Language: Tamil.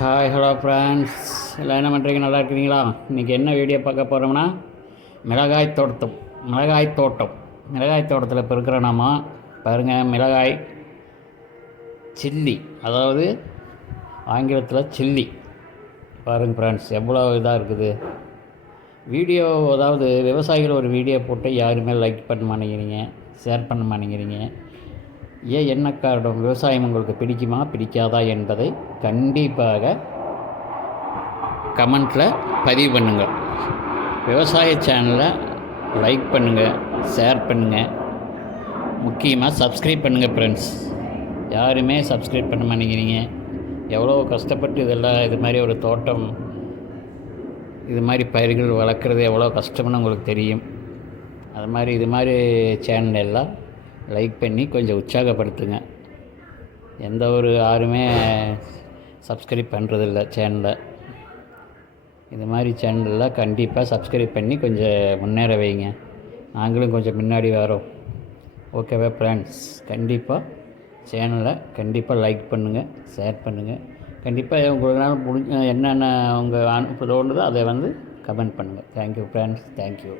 ஹாய் ஹலோ ஃப்ரெண்ட்ஸ் எல்லாம் என்ன பண்ணுறீங்க நல்லா இருக்கிறீங்களா? இன்றைக்கி என்ன வீடியோ பார்க்க போகிறோம்னா மிளகாய் தோட்டம். மிளகாய் தோட்டம். மிளகாய் தோட்டத்தில் இப்போ இருக்கிற நாம பாருங்கள் மிளகாய் சில்லி. அதாவது ஆங்கிலத்தில் சில்லி. பாருங்க ஃப்ரெண்ட்ஸ் எவ்வளோ இதாக இருக்குது. வீடியோ அதாவது விவசாயிகள் ஒரு வீடியோ போட்டு யாருமே லைக் பண்ண மாட்டேங்கிறீங்க ஷேர் பண்ண மாட்டேங்கிறீங்க. ஏன் என்ன காரணம் விவசாயம் உங்களுக்கு பிடிக்குமா பிடிக்காதா என்பதை கண்டிப்பாக கமெண்ட்டில் பதிவு பண்ணுங்கள் விவசாய சேனலை லைக் பண்ணுங்கள் ஷேர் பண்ணுங்கள் முக்கியமாக சப்ஸ்கிரைப் பண்ணுங்கள் ஃப்ரெண்ட்ஸ் யாருமே சப்ஸ்கிரைப் பண்ண மாட்டேங்கிறீங்க. எவ்வளோ கஷ்டப்பட்டு இதெல்லாம் இது மாதிரி ஒரு தோட்டம் இது மாதிரி பயிர்கள் வளர்க்குறது எவ்வளோ கஷ்டம்னு உங்களுக்கு தெரியும். அது மாதிரி இது மாதிரி சேனல் எல்லாம் லைக் பண்ணி கொஞ்சம் உற்சாகப்படுத்துங்க. எந்த ஒரு யாருமே சப்ஸ்கிரைப் பண்ணுறதில்ல சேனலை. இது மாதிரி சேனலில் கண்டிப்பாக சப்ஸ்கிரைப் பண்ணி கொஞ்சம் முன்னேற வைங்க. நாங்களும் கொஞ்சம் முன்னாடி வரோம். ஓகேவா ஃப்ரெண்ட்ஸ்? கண்டிப்பாக சேனலை கண்டிப்பாக லைக் பண்ணுங்கள் ஷேர் பண்ணுங்கள் கண்டிப்பாக உங்களால் முடிஞ்ச என்னென்ன உங்கள் அனுப்பு தோணுதோ அதை வந்து கமெண்ட் பண்ணுங்கள் தேங்க்யூ ஃப்ரெண்ட்ஸ் தேங்க்யூ